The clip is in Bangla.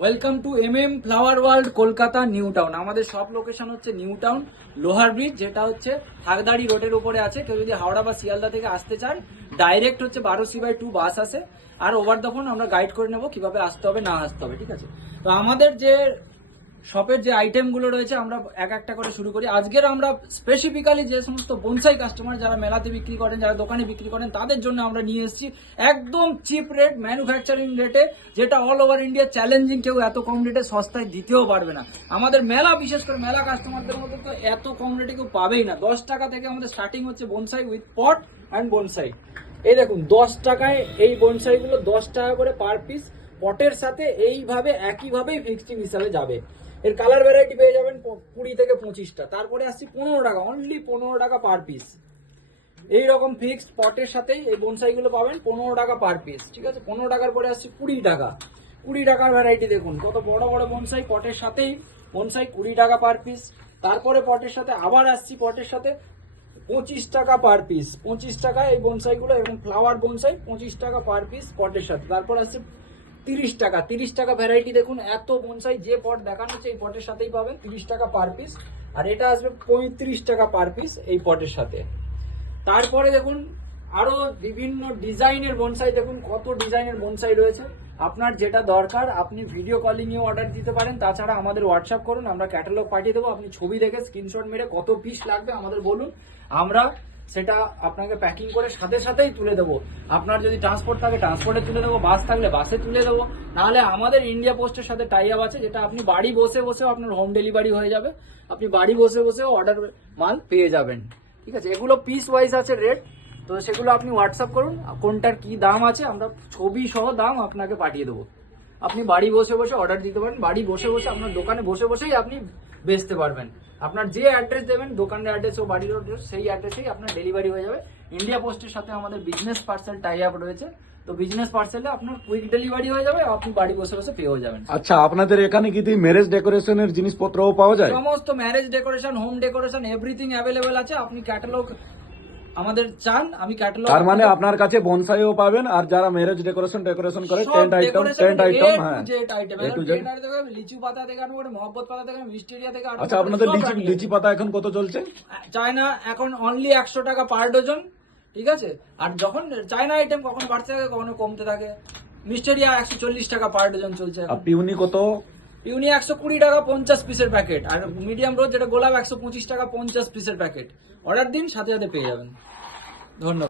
Welcome to flower world Kolkata new town. আমাদের সব লোকেশন হচ্ছে নিউ টাউন লোহার ব্রিজ, যেটা হচ্ছে থাকদাড়ি রোডের উপরে আছে। কেউ যদি হাওড়া বা শিয়ালদা থেকে আসতে চান, ডাইরেক্ট হচ্ছে 12C/2 বাস আছে, আর ওভার দ্য ফোন আমরা গাইড করে নেবো কিভাবে আসতে হবে না আসতে হবে, ঠিক আছে? তো আমাদের যে শপের যে আইটেমগুলো রয়েছে আমরা এক একটা করে শুরু করি। আজকের আমরা স্পেসিফিক্যালি যে সমস্ত বনসাই কাস্টমার যারা মেলাতে বিক্রি করেন, যারা দোকানে বিক্রি করেন, তাদের জন্য আমরা নিয়ে এসেছি একদম চিপ রেট, ম্যানুফ্যাকচারিং রেটে, যেটা অল ওভার ইন্ডিয়া চ্যালেঞ্জিং, কেউ এত কম রেটে সস্তায় দিতেও পারবে না। আমাদের মেলা, বিশেষ করে মেলা কাস্টমারদের মধ্যে তো এত কম রেটে কেউ পাবেই না। 10 টাকা থেকে আমাদের স্টার্টিং হচ্ছে bonsai with pot and bonsai. এই দেখুন 10 টাকায় এই বনসাইগুলো 10 টাকা করে পার পিস, পটের সাথে এইভাবে একইভাবেই ফিক্সড হিসাবে যাবে। এর কালার ভ্যারাইটি পেয়ে যাবেন 20 থেকে 25টা। তারপরে আসছি 15 টাকা, অনলি 15 টাকা পার পিস। এইরকম ফিক্সড পটের সাথেই এই বনসাইগুলো পাবেন 15 টাকা পার পিস, ঠিক আছে? 15 টাকার পরে আসছি 20 টাকা। 20 টাকার ভ্যারাইটি দেখুন কত বড় বড় বনসাই, পটের সাথেই বনসাই 20 টাকা পার পিস। তারপরে পটের সাথে আবার আসছি পটের সাথে 25 টাকা পার পিস। 25 টাকা এই বনসাইগুলো, এবং ফ্লাওয়ার বনসাই 25 টাকা পার পিস পটের সাথে। তারপর আসছে 30 টাকা। 30 টাকা ভ্যারাইটি দেখুন, এত বনসাই যে পট দেখানো হচ্ছে এই পটের সাথেই পাবেন 30 টাকা পার পিস। আর এটা আসবে 35 টাকা পার পিস এই পটের সাথে। তারপরে দেখুন আরো বিভিন্ন ডিজাইনের বনসাই, দেখুন কত ডিজাইনের বনসাই রয়েছে। আপনার যেটা দরকার আপনি ভিডিও কলিং এও অর্ডার দিতে পারেন, তাছাড়া আমাদের হোয়াটসঅ্যাপ করুন, আমরা ক্যাটালগ পাঠিয়ে দেবো। আপনি ছবি দেখে স্ক্রিনশট মেরে কত পিস লাগবে আমাদের বলুন, আমরা সেটা আপনাকে প্যাকিং করে সাথে সাথেই তুলে দেবো। আপনার যদি ট্রান্সপোর্ট থাকে ট্রান্সপোর্টে তুলে দেবো, বাস থাকলে বাসে তুলে দেবো, নাহলে আমাদের ইন্ডিয়া পোস্টের সাথে টাই আপ আছে, যেটা আপনি বাড়ি বসে বসেও আপনার হোম ডেলিভারি হয়ে যাবে। আপনি বাড়ি বসে বসেও অর্ডার মাল পেয়ে যাবেন, ঠিক আছে? এগুলো পিস ওয়াইজ আছে রেট, তো সেগুলো আপনি হোয়াটসঅ্যাপ করুন, কোনটার কি দাম আছে আমরা ছবি সহ দাম আপনাকে পাঠিয়ে দেবো। আপনি বাড়ি বসে বসে অর্ডার দিতে পারেন, বাড়ি বসে বসে আপনার দোকানে বসে বসেই আপনি বেচতে পারবেন। আপনার যে অ্যাড্রেস দেবেন, দোকানের অ্যাড্রেস ও বাড়ির অ্যাড্রেস, সেই অ্যাড্রেসেই আপনার ডেলিভারি হয়ে যাবে। ইন্ডিয়া পোস্টের সাথে আমাদের বিজনেস পার্সেল টাই আপ রয়েছে, তো বিজনেস পার্সেলে আপনার কুইক ডেলিভারি হয়ে যাবে, আপনি বাড়ি বসে বসে পেয়ে যাবেন। আচ্ছা, আপনাদের এখানে কি ম্যারেজ ডেকোরেশনের জিনিসপত্রও পাওয়া যায়? সমস্ত marriage decoration, home decoration, everything available আছে। আপনি ক্যাটালগ আমাদের চান, আমি ক্যাটালগ, তার মানে আপনার কাছে বনসাইও পাবেন, আর যারা ম্যারেজ ডেকোরেশন করে টেন্ট আইটেম, হ্যাঁ, লিচু পাতা থেকে আরম্ভ করে মহব্বত পাতা থেকে মিস্টেরিয়া থেকে। আচ্ছা, আপনাদের লিচি পাতা এখন কত চলছে? চায়না এখন অনলি 100 টাকা পার ডজন, ঠিক আছে? আর যখন চায়না আইটেম কখনো বাড়তে থাকে কখনো কমতে থাকে। মিস্টেরিয়া 140 টাকা পার ডজন চলছে। আর পিউনি কত? পিউনি 120 টাকা 50 পিসের প্যাকেট। আর মিডিয়াম রোজ যেটা গোলাপ 125 টাকা 50 পিসের প্যাকেট। অর্ডার দিন, সাথে সাথে পেয়ে যাবেন। ধন্যবাদ।